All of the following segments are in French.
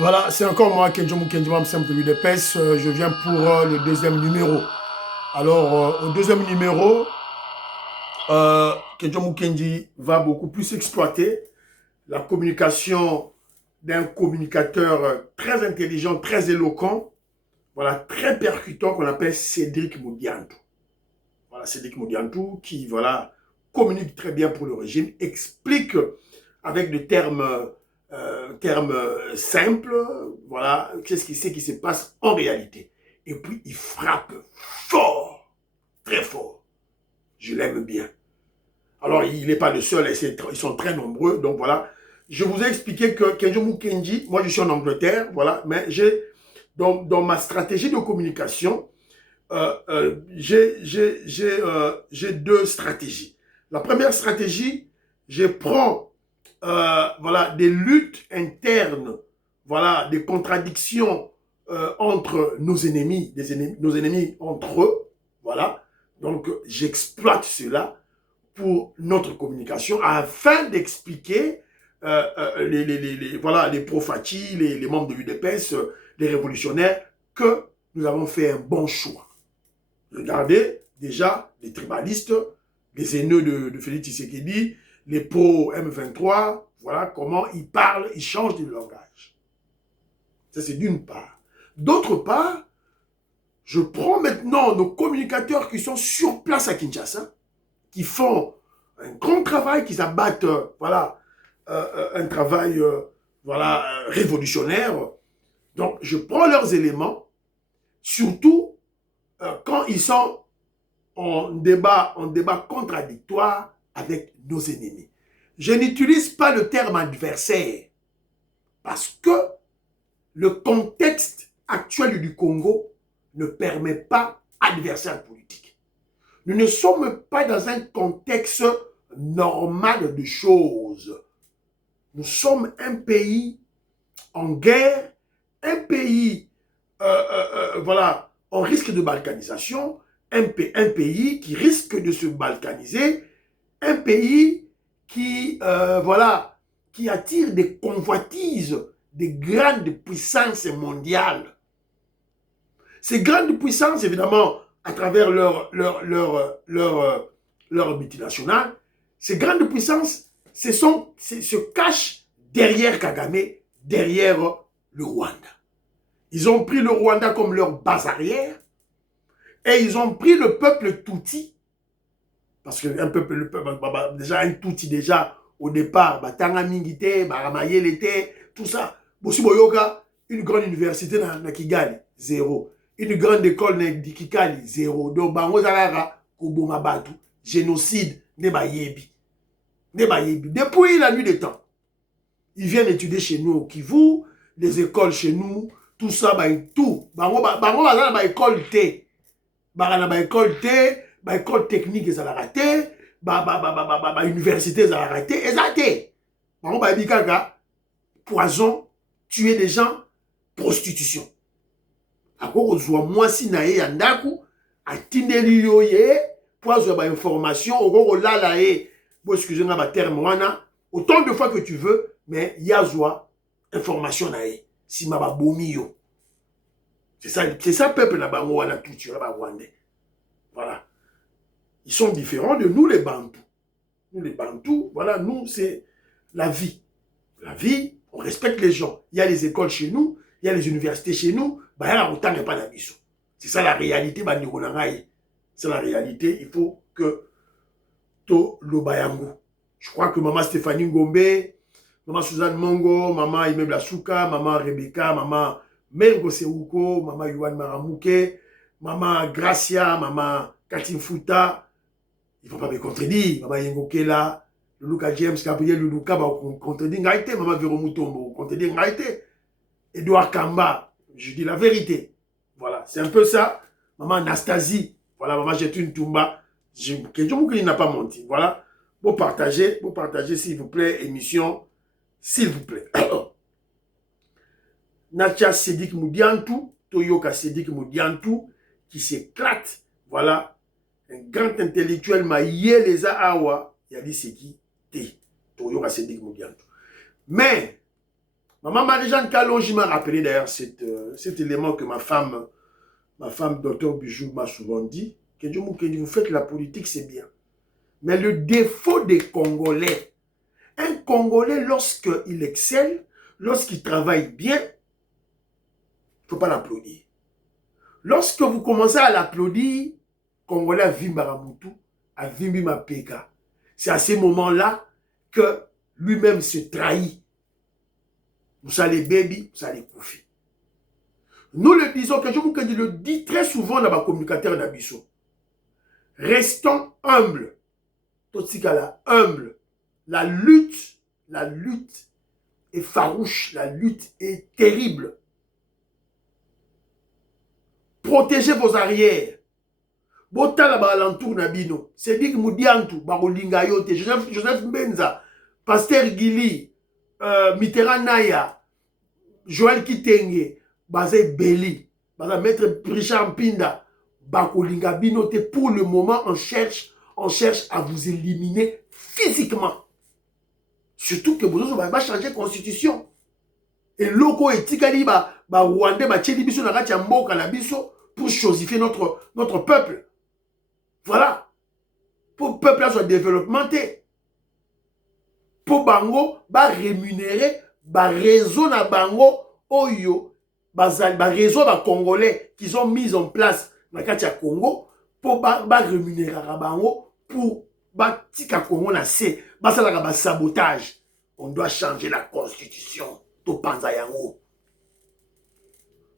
Voilà, c'est encore moi, Kenjo Mukenjimam Simple UDPS. Je viens pour le deuxième numéro. Alors, au deuxième numéro, Kenjo Mukenji va beaucoup plus exploiter la communication d'un communicateur très intelligent, très éloquent, voilà, très percutant qu'on appelle Cédric Modiantou. Voilà, Cédric Modiantou qui, voilà, communique très bien pour le régime, explique avec des termes simples, voilà, qu'est-ce qui se passe en réalité. Et puis, il frappe fort, très fort. Je l'aime bien. Alors, il n'est pas le seul, ils sont très nombreux. Donc, voilà. Je vous ai expliqué que Kenjo Mukenji, moi, je suis en Angleterre, voilà, mais j'ai, dans ma stratégie de communication, j'ai deux stratégies. La première stratégie, je prends voilà, des luttes internes, voilà, des contradictions entre nos ennemis entre eux, voilà. Donc, j'exploite cela pour notre communication afin d'expliquer voilà, les pro-Fati, les membres de l'UDPS, les révolutionnaires, que nous avons fait un bon choix. Regardez déjà les tribalistes, les haineux de Félix Tshisekedi, les pro-M23, voilà comment ils parlent, ils changent de langage. Ça, c'est d'une part. D'autre part, je prends maintenant nos communicateurs qui sont sur place à Kinshasa, qui font un grand travail, qui abattent voilà, un travail voilà, révolutionnaire. Donc, je prends leurs éléments, surtout quand ils sont en débat contradictoire avec nos ennemis. Je n'utilise pas le terme adversaire parce que le contexte actuel du Congo ne permet pas adversaire politique. Nous ne sommes pas dans un contexte normal de choses. Nous sommes un pays en guerre, un pays voilà, en risque de balkanisation, un pays qui risque de se balkaniser, un pays qui, voilà, qui attire des convoitises des grandes puissances mondiales. Ces grandes puissances, évidemment, à travers leur multinationale, ces grandes puissances se cachent derrière Kagame, derrière le Rwanda. Ils ont pris le Rwanda comme leur base arrière et ils ont pris le peuple Tutsi, parce que déjà un Tutsi déjà au départ, Tanga Mingite, Baramayelete, tout ça. Boyoka, une grande université na Kigali, zéro. Une grande école na Kigali, zéro. Donc bango zalaka koboma batu, génocide ne bayebi. Depuis la nuit des temps, ils viennent étudier chez nous au Kivu, les écoles chez nous, tout ça, tout. Bango bazala ba école T. Ba école technique ils ont raté, université ils ont raté, ils ont raté. Bango ba bikaka poison, tuer des gens, prostitution. Ako kozwa mwasi na ye ya ndaku, atindeli yo ye, poison ba information, oko kolala ye, bo excusez-moi ba terme wana, autant de fois que tu veux, mais yazwa information na ye, si ma ba bomi yo. C'est ça peuple na bango wana tout tu ba Rwandais. Voilà. Ils sont différents de nous les Bantous. Nous les Bantous, voilà, nous c'est la vie. La vie, on respecte les gens. Il y a les écoles chez nous, il y a les universités chez nous, il y a autant de pas d'abissou. C'est ça la réalité, c'est la réalité, il faut que to lo bayango. Je crois que maman Stéphanie Ngombe, maman Suzanne Mongo, maman Immeuble Asuka, maman Rebecca, maman Mengo Seuko, maman Yuan Maramouke, maman Gracia, maman Katin Fouta, il ne faut pas me contredire, maman Yengo Kela, Luka James, Gabriel Luluka, contredire Ngaïté, maman Véro Moutombo, contredire Ngaïté, Edouard Kamba, je dis la vérité. Voilà, c'est un peu ça. Maman Anastasie, voilà, maman Jetune Toumba, Kenjo n'a pas menti. Voilà, vous partagez s'il vous plaît, émission, s'il vous plaît. Natia Cédric Modiantou, Toyoka Cédric Modiantou, qui s'éclate, voilà, un grand intellectuel, Maïe les Awa, il a dit c'est qui Toyoka Cédric Modiantou. Mais, Maman Marie-Jeanne Kalonji m'a rappelé d'ailleurs cet élément que ma femme, docteur Bijou, m'a souvent dit. Que Dieu vous faites la politique, c'est bien. Mais le défaut des Congolais, un Congolais, lorsqu'il excelle, lorsqu'il travaille bien, il ne faut pas l'applaudir. Lorsque vous commencez à l'applaudir, Congolais a vu Maramutu, a vu Mapeka. C'est à ces moments-là que lui-même se trahit. Vous allez baby, vous allez Koufi. Nous le disons, que je vous le dis très souvent dans ma communicateur d'Abisso. Restons humbles. Totsikala, humble. La lutte est farouche, la lutte est terrible. Protégez vos arrières. Botala ba alentour nabino. C'est dit que Moudiantou, Barolinga Yote, Joseph Mbenza, Pasteur Gili, Mitterrand Naya, Joël Kitenge, Bazé Beli, Bazé Maître Richard Mpinda, Bakolinga Binote. Pour le moment, on cherche à vous éliminer physiquement. Surtout que vous allez changer la constitution. Et loko et tikali Rwandais tcheli biso na kati ya mboka na biso pour chosifier notre peuple. Voilà. Pour le peuple soit développementé. Pour bango rémunérer réseau na bango oyo réseau ba congolais qu'ils ont mis en place na kati ya Congo pour rémunérer bango pour tika Congo na se ba sabotage. On doit changer la constitution.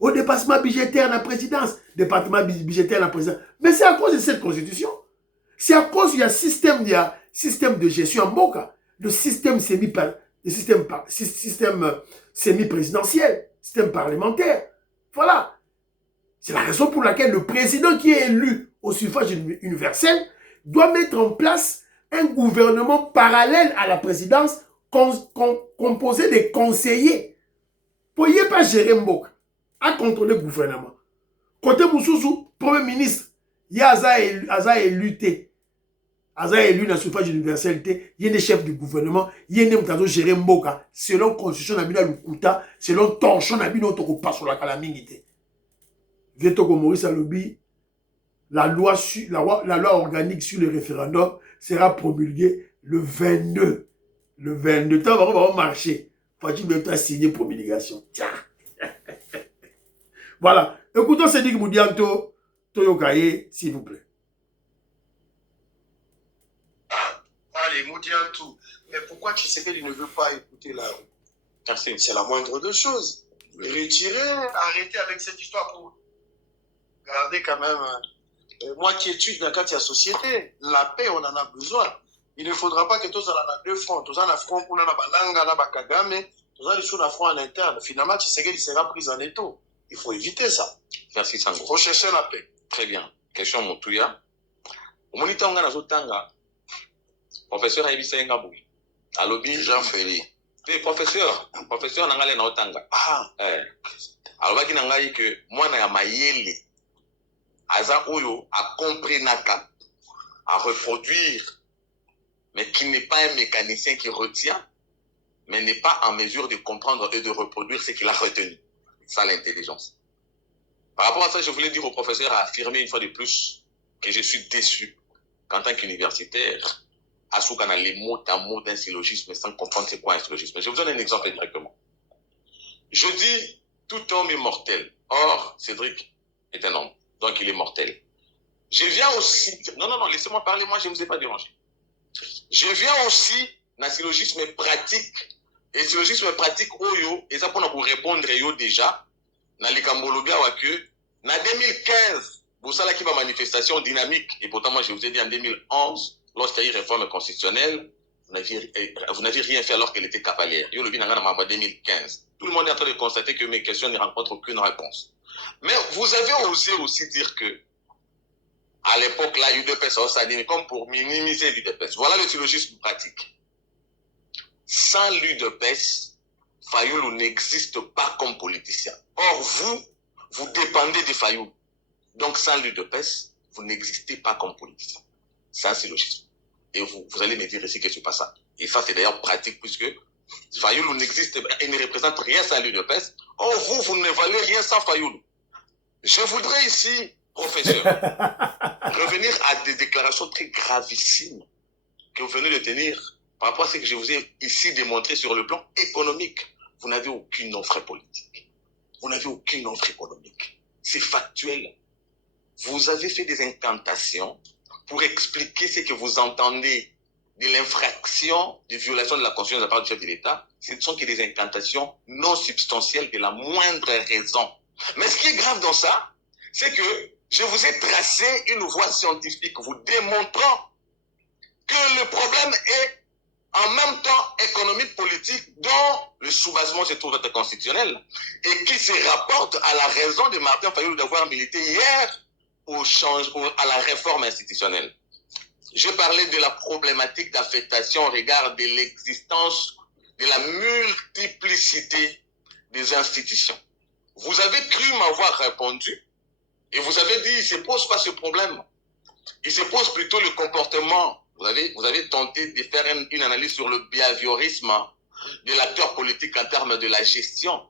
Au dépassement budgétaire de la présidence, département budgétaire de la présidence. Mais c'est à cause de cette constitution. C'est à cause du système de gestion en Boka, le système semi-présidentiel, système parlementaire. Voilà. C'est la raison pour laquelle le président qui est élu au suffrage universel doit mettre en place un gouvernement parallèle à la présidence composé des conseillers. Vous ne pouvez pas gérer Mboka à contrôler le gouvernement. Côté Moussousou, Premier ministre, il y a Aza élu dans le suffrage universel, il y a des chefs du gouvernement, il y a des gens qui gérer Mboka selon la constitution de Lukuta, selon la torchon de notre pas sur la calamité. Vietoko Maurice Alobi, la loi organique sur le référendum sera promulguée le 22. Le 22 temps, on va marcher. Faut-il même signer promulgation. Tiens. Voilà. Écoutons Cédric Moudianto, Toyokaye, s'il vous plaît. Allez, Moudianto, mais pourquoi Tshisekedi ne veut pas écouter la rue? C'est la moindre des choses. Retirer, arrêter avec cette histoire pour garder quand même moi qui étudie dans la société. La paix, on en a besoin. Il ne faudra pas que tous en a deux fronts. Tous en a front pour la balanga, la bakagame, tous en sur la front en interne. Finalement, Tshisekedi sera pris en étau. Il faut éviter ça. Merci Sango. Il faut chercher la paix. Très bien. Question Moutouya. Au moniteur, on a Zotanga. Professeur Aibisa Ngaboui. Alobi. Jean-Félix. Professeur Nangale na Otanga. Ah. Alobaki Nangai que moi na mayele. Aza Oyo a compris Naka à reproduire, mais qui n'est pas un mécanicien qui retient, mais n'est pas en mesure de comprendre et de reproduire ce qu'il a retenu. Ça, l'intelligence. Par rapport à ça, je voulais dire au professeur à affirmer une fois de plus que je suis déçu qu'en tant qu'universitaire, Asuka a les mots d'un syllogisme sans comprendre c'est quoi un syllogisme. Je vous donne un exemple directement. Je dis, tout homme est mortel. Or, Cédric est un homme, donc il est mortel. Je viens aussi... Non, laissez-moi parler, moi je ne vous ai pas dérangé. Je viens aussi dans le syllogisme pratique. Et le syllogisme pratique, et ça pour nous répondre déjà, dans les Cambologa, que en 2015, vous savez qu'il y a une manifestation dynamique, et pourtant moi je vous ai dit en 2011, lorsqu'il y a eu une réforme constitutionnelle, vous n'aviez rien fait alors qu'elle était cavalière. Il y a eu en 2015. Tout le monde est en train de constater que mes questions ne rencontrent aucune réponse. Mais vous avez osé aussi dire que à l'époque, là, UDPS a aussi comme pour minimiser l'UDPS. Voilà le syllogisme pratique. Sans l'UDPS, Fayoulou n'existe pas comme politicien. Or, vous dépendez de Fayoulou. Donc, sans l'UDPS, vous n'existez pas comme politicien. C'est un syllogisme. Et vous allez me dire ici que ce n'est pas ça. Et ça, c'est d'ailleurs pratique puisque Fayoulou n'existe et ne représente rien sans l'UDPS. Oh, vous ne valez rien sans Fayoulou. Je voudrais ici, professeur, revenir à des déclarations très gravissimes que vous venez de tenir par rapport à ce que je vous ai ici démontré sur le plan économique. Vous n'avez aucune offre politique. Vous n'avez aucune offre économique. C'est factuel. Vous avez fait des incantations pour expliquer ce que vous entendez de l'infraction, de violation de la Constitution de la part du chef de l'État. Ce ne sont que des incantations non substantielles de la moindre raison. Mais ce qui est grave dans ça, c'est que je vous ai tracé une voie scientifique vous démontrant que le problème est en même temps économique, politique, dont le soubassement se trouve être constitutionnel et qui se rapporte à la raison de Martin Fayoulou d'avoir milité hier à la réforme institutionnelle. Je parlais de la problématique d'affectation au regard de l'existence de la multiplicité des institutions. Vous avez cru m'avoir répondu et vous avez dit il ne se pose pas ce problème. Il se pose plutôt le comportement. Vous avez tenté de faire une analyse sur le behaviorisme de l'acteur politique en termes de la gestion.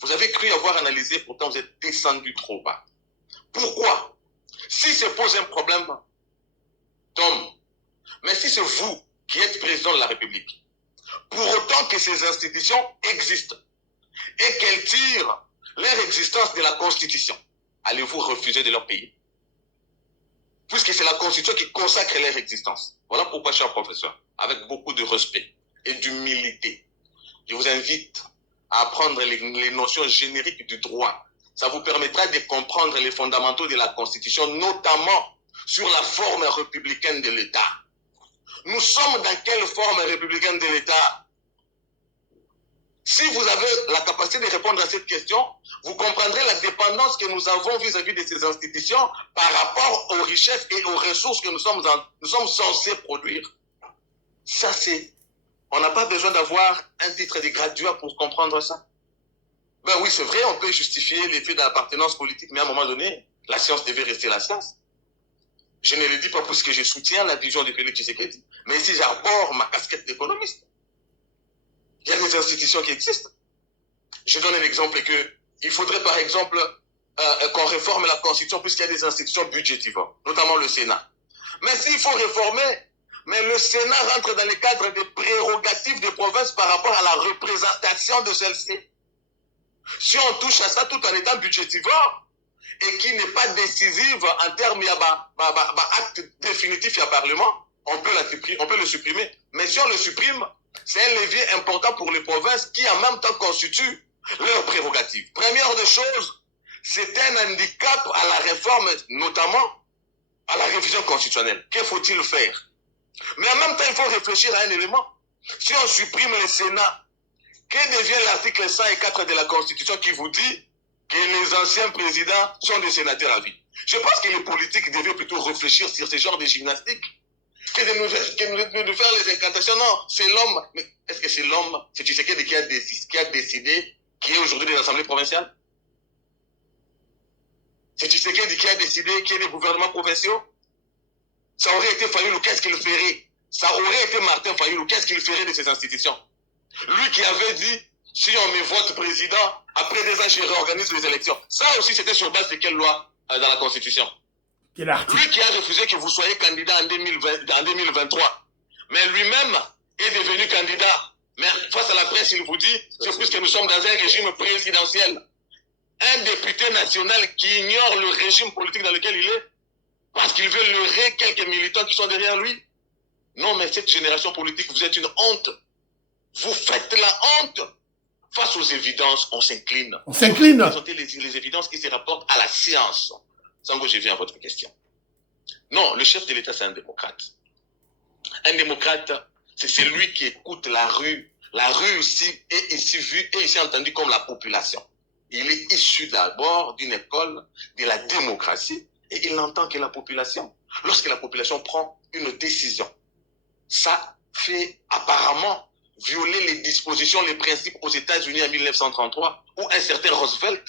Vous avez cru avoir analysé, pourtant vous êtes descendu trop bas. Pourquoi? Si se pose un problème, Tom, mais si c'est vous qui êtes président de la République, pour autant que ces institutions existent et qu'elles tirent leur existence de la Constitution, allez-vous refuser de leur payer? Puisque c'est la Constitution qui consacre leur existence. Voilà pourquoi, cher professeur, avec beaucoup de respect et d'humilité, je vous invite à apprendre les notions génériques du droit. Ça vous permettra de comprendre les fondamentaux de la Constitution, notamment sur la forme républicaine de l'État. Nous sommes dans quelle forme républicaine de l'État? Si vous avez la capacité de répondre à cette question, vous comprendrez la dépendance que nous avons vis-à-vis de ces institutions par rapport aux richesses et aux ressources que nous sommes censés produire. Ça, c'est... On n'a pas besoin d'avoir un titre de graduat pour comprendre ça. Ben oui, c'est vrai, on peut justifier l'effet d'appartenance politique, mais à un moment donné, la science devait rester la science. Je ne le dis pas parce que je soutiens la vision de Félix Tshisekedi, mais ici j'arbore ma casquette d'économiste. Il y a des institutions qui existent. Je donne un exemple que il faudrait par exemple qu'on réforme la Constitution puisqu'il y a des institutions budgétivores, notamment le Sénat. Mais s'il faut réformer, mais le Sénat rentre dans le cadre des prérogatives des provinces par rapport à la représentation de celles-ci. Si on touche à ça tout en étant budgétivore et qui n'est pas décisive en termes d'acte définitif et à Parlement, on peut le supprimer. Mais si on le supprime, c'est un levier important pour les provinces qui en même temps constituent leurs prérogatives. Première des choses, c'est un handicap à la réforme, notamment à la révision constitutionnelle. Que faut-il faire? Mais en même temps, il faut réfléchir à un élément. Si on supprime le Sénat, que devient l'article 104 de la Constitution qui vous dit que les anciens présidents sont des sénateurs à vie? Je pense que les politiques devaient plutôt réfléchir sur ce genre de gymnastique que de nous faire les incantations. Non, c'est l'homme. Mais est-ce que c'est l'homme? C'est Tshisekedi qui a décidé qui est aujourd'hui de l'Assemblée provinciale? C'est Tshisekedi qui a décidé qu'il y ait des gouvernements provinciaux? Ça aurait été Fayoulou, qu'est-ce qu'il ferait? Ça aurait été Martin Fayoulou, qu'est-ce qu'il ferait de ces institutions? Lui qui avait dit, si on me vote président, après 2 ans, je réorganise les élections. Ça aussi, c'était sur base de quelle loi dans la Constitution? Lui qui a refusé que vous soyez candidat en 2023. Mais lui-même est devenu candidat. Mais face à la presse, il vous dit, c'est puisque nous sommes dans un régime présidentiel. Un député national qui ignore le régime politique dans lequel il est, parce qu'il veut leurrer quelques militants qui sont derrière lui. Non, mais cette génération politique, vous êtes une honte. Vous faites la honte. Face aux évidences, on s'incline. On s'incline. Présenter les évidences qui se rapportent à la science. Sango, je viens à votre question. Non, le chef de l'État, c'est un démocrate. Un démocrate, c'est celui qui écoute la rue. La rue aussi est ici vue et ici entendue comme la population. Il est issu d'abord d'une école de la démocratie et il n'entend que la population. Lorsque la population prend une décision, ça fait apparemment violer les dispositions, les principes aux États-Unis en 1933, où un certain Roosevelt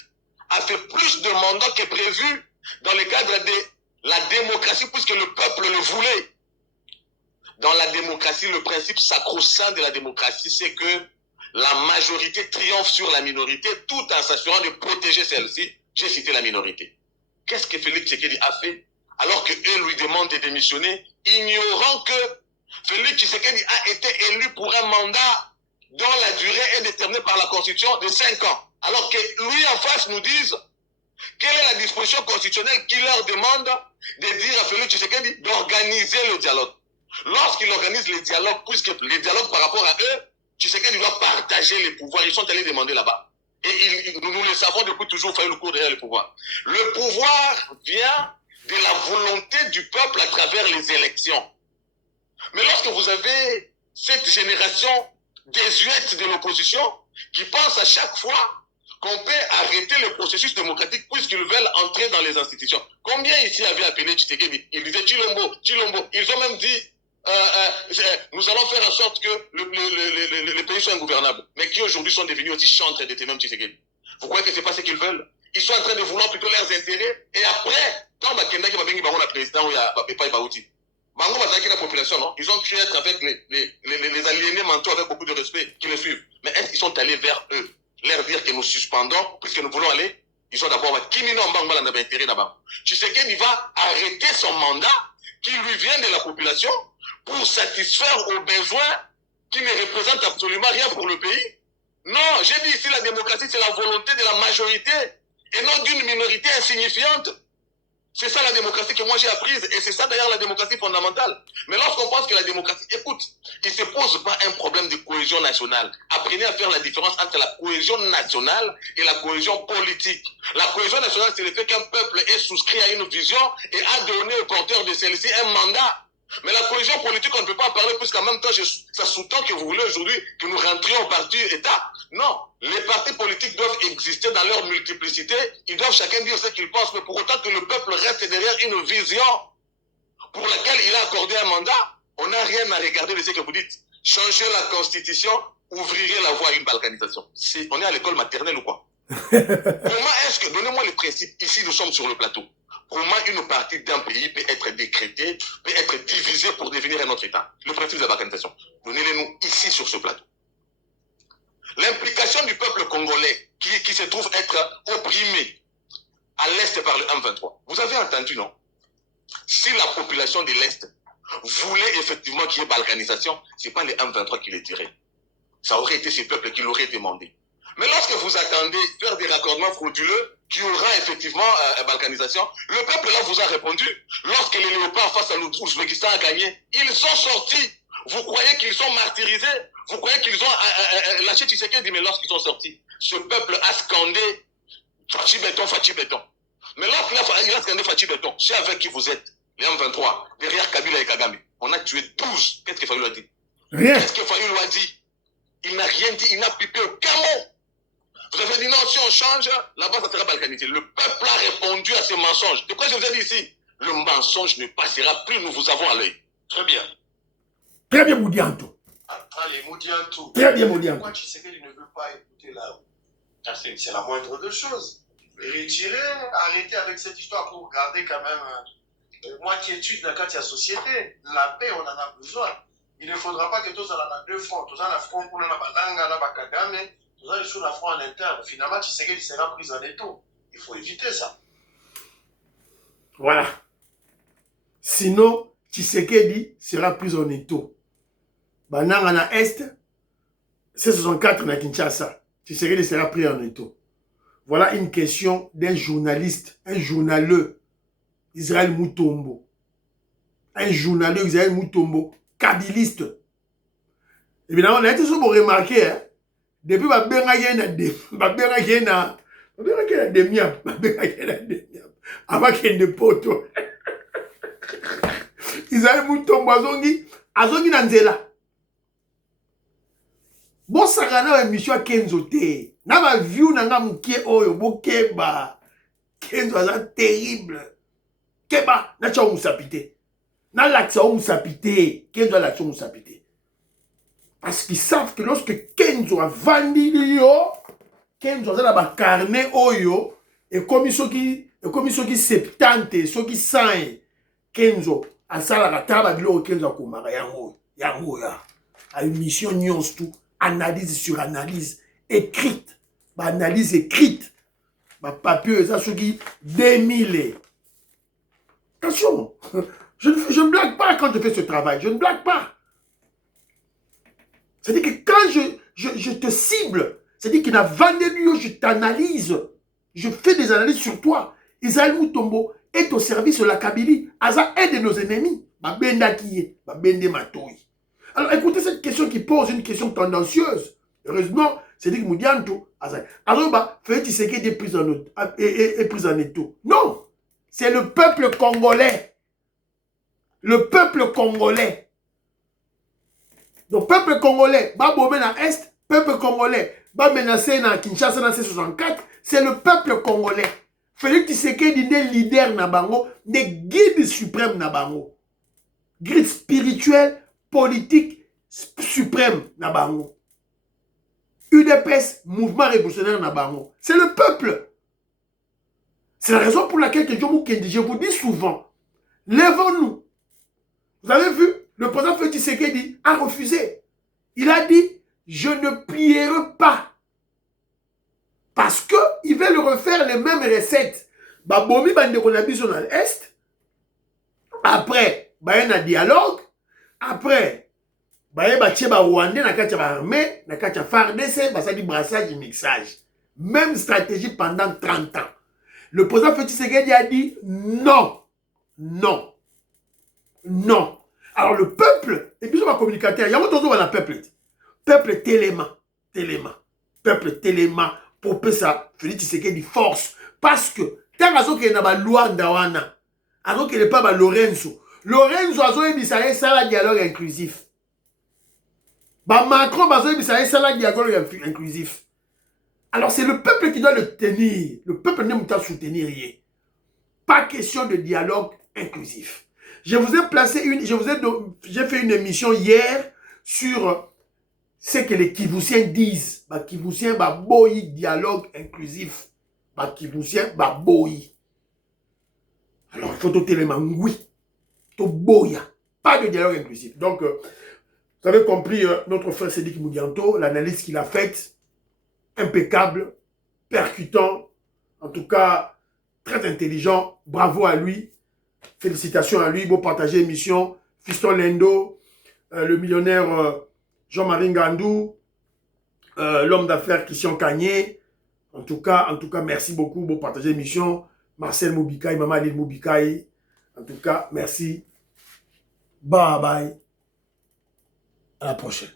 a fait plus de mandats que prévu dans le cadre de la démocratie, puisque le peuple le voulait. Dans la démocratie, le principe sacro-saint de la démocratie, c'est que la majorité triomphe sur la minorité tout en s'assurant de protéger celle-ci. J'ai cité la minorité. Qu'est-ce que Félix Tshisekedi a fait alors qu'eux lui demandent de démissionner, ignorant que Félix Tshisekedi a été élu pour un mandat dont la durée est déterminée par la Constitution de 5 ans. Alors que lui en face nous dise quelle est la disposition constitutionnelle qui leur demande de dire à Félix Tshisekedi d'organiser le dialogue. Lorsqu'il organise le dialogue, puisque le dialogue par rapport à eux, Tshisekedi doit partager les pouvoirs. Ils sont allés demander là-bas. Et nous le savons depuis toujours, faire le cours derrière le pouvoir. Le pouvoir vient de la volonté du peuple à travers les élections. Mais lorsque vous avez cette génération désuète de l'opposition qui pense à chaque fois qu'on peut arrêter le processus démocratique puisqu'ils veulent entrer dans les institutions. Combien ici avaient appelé Tshisekedi? Ils disaient Chilombo, Chilombo. Ils ont même dit nous allons faire en sorte que le pays soit ingouvernable. Mais qui aujourd'hui sont devenus aussi chantres de Ténum Tshisekedi. Vous croyez que c'est pas ce qu'ils veulent? Ils sont en train de vouloir plutôt leurs intérêts. Et après, quand Bakenda qui va venir le président, il y a Pepa et Baouti. Bango va attaquer la population, non? Ils ont pu être avec les aliénés mentaux avec beaucoup de respect qui les suivent. Mais est-ce qu'ils sont allés vers eux? Leur dire que nous suspendons, puisque nous voulons aller, ils ont d'abord Kimino Mbangala n'a intérêt d'abord. Tshisekedi va arrêter son mandat qui lui vient de la population pour satisfaire aux besoins qui ne représentent absolument rien pour le pays. Non, j'ai dit ici la démocratie c'est la volonté de la majorité et non d'une minorité insignifiante. C'est ça la démocratie que moi j'ai apprise et c'est ça d'ailleurs la démocratie fondamentale. Mais lorsqu'on pense que la démocratie, écoute, il ne se pose pas un problème de cohésion nationale. Apprenez à faire la différence entre la cohésion nationale et la cohésion politique. La cohésion nationale, c'est le fait qu'un peuple est souscrit à une vision et a donné au porteur de celle-ci un mandat. Mais la cohésion politique, on ne peut pas en parler puisqu'en même temps, ça sous-tend que vous voulez aujourd'hui que nous rentrions au parti État. Non, les partis politiques doivent exister dans leur multiplicité. Ils doivent chacun dire ce qu'ils pensent, mais pour autant que le peuple reste derrière une vision pour laquelle il a accordé un mandat. On n'a rien à regarder de ce que vous dites. Changer la constitution, ouvrirait la voie à une balkanisation. On est à l'école maternelle ou quoi? Comment est-ce que, donnez-moi les principes, ici nous sommes sur le plateau. Comment une partie d'un pays peut être décrétée, peut être divisée pour devenir un autre État? Le principe de la balkanisation. Donnez-les-nous ici sur ce plateau. L'implication du peuple congolais qui se trouve être opprimé à l'Est par le M23. Vous avez entendu, non? Si la population de l'Est voulait effectivement qu'il y ait balkanisation, ce n'est pas les M23 qui les diraient. Ça aurait été ces peuples qui l'auraient demandé. Mais lorsque vous attendez faire des raccordements frauduleux, qui aura effectivement balkanisation, le peuple là vous a répondu. Lorsque les léopards face à l'Ouzbékistan a gagné, ils sont sortis. Vous croyez qu'ils sont martyrisés? Vous croyez qu'ils ont lâché Tshisekedi? Mais lorsqu'ils sont sortis, ce peuple a scandé Fachi Béton, Fachi Béton. Mais lorsqu'il a scandé Fachi Béton, c'est avec qui vous êtes, les M23, derrière Kabila et Kagame. On a tué 12. Qu'est-ce que Fayou a dit? Rien. Qu'est-ce que Fayou a dit? Il n'a rien dit, il n'a pipé aucun mot. Vous avez dit non, si on change, là-bas ça sera balkanisé. Le peuple a répondu à ces mensonges. De quoi je vous ai dit ici? Le mensonge ne passera plus, nous vous avons à l'œil. Très bien. Très bien, Moudianto. Allez, Moudianto. Très bien, Moudianto. Pourquoi Tshisekedi ne veut pas écouter là? C'est la moindre des choses. Retirer, arrêter avec cette histoire pour garder quand même moitié-tude dans la société. La paix, on en a besoin. Il ne faudra pas que tous en a deux fronts. Tous en a front pour la balanga, la bakagame. Tous en a sur la front en interne. Finalement, Tshisekedi sera pris en étau. Il faut éviter ça. Voilà. Sinon, Tshisekedi sera pris en étau. Bananga na Est, C64 na Kinshasa. Tshisekedi sera pris en étau. Voilà une question d'un journaliste, un journaleux, Israël Moutombo. Un journaleux, Israël Moutombo, kabiliste. Évidemment, on a été souvent remarqué, hein, depuis ma avant qu'il ne poto. Israël Moutombo, azongi na nzela. Bon sakana émission Kenzo te na ba view na nga mukie oyo bokeba Kenzo aza terrible keba na cha musapite na laksa musapite Kenzo la cha musapite parce qu'ils savent que lorsque Kenzo a vendu yo Kenzo aza na ba carnet oyo et comme soki 70 soki 100 Kenzo asala ka taba bilo Kenzo akomaka yango ya a une mission nyonso tout analyse sur analyse écrite. Analyse écrite. Papier, ça, ce qui 2000. Attention, je ne blague pas quand je fais ce travail. Je ne blague pas. C'est-à-dire que quand je te cible, c'est-à-dire qu'il a vendu, je t'analyse. Je fais des analyses sur toi. Isaïe Moutombo est au service de la Kabylie. Aza aide nos ennemis. Babenda qui est. Babende Matoui. Alors écoutez cette question qui pose une question tendancieuse. Heureusement, c'est dit que Moudianto. Alors, Félix Tshisekedi est pris en étau. Non. C'est le peuple congolais. Le peuple congolais. Donc, peuple congolais, Babomé na Est, peuple congolais, Bamenacé na Kinshasa na C64, c'est le peuple congolais. Félix Tshisekedi est leader na bango, des guides suprêmes na bango. Guide spirituel, politique, suprême na bango. UDPS, mouvement révolutionnaire na bango. C'est le peuple. C'est la raison pour laquelle je vous dis souvent, lèvons-nous. Vous avez vu, le président Félix Tshisekedi a refusé. Il a dit, je ne plierai pas. Parce qu'il veut refaire les mêmes recettes. Babomi Bandekonabi sur l'Est. Après, il y a un dialogue. Après, il y a un Rwandais, il y a armée, il y a FARDC, il y a brassage et mixage. Même stratégie pendant 30 ans. Le président Félix Tshisekedi a dit non, non, non. Alors le peuple, et puis on va communiquer, il y a un peuple. Peuple téléma, peuple téléma, pour que ça, Félix Tshisekedi force. Parce que, tant qu'il y a une loi d'Awana, alors qu'il n'y a pas Lorenzo a dit ça un dialogue inclusif. Macron a dit ça un dialogue inclusif. Alors c'est le peuple qui doit le tenir. Le peuple ne peut pas soutenir rien. Pas question de dialogue inclusif. Je vous ai placé j'ai fait une émission hier sur ce que les Kivusiens disent. Les Kivusiens, boy dialogue inclusif. Les Kivusiens, boy. Alors il faut tout élément, oui. Tout boya. Pas de dialogue inclusif. Donc, vous avez compris notre frère Sédik Moudianto, l'analyse qu'il a faite. Impeccable, percutant, en tout cas très intelligent. Bravo à lui, félicitations à lui. Bon, partager l'émission. Fiston Lendo, le millionnaire Jean-Marie Ngandou, l'homme d'affaires Christian Kagné. En tout cas, merci beaucoup. Bon, partager l'émission. Marcel Moubikaï, Maman Lille Moubikaï. En tout cas, merci. Bye bye. À la prochaine.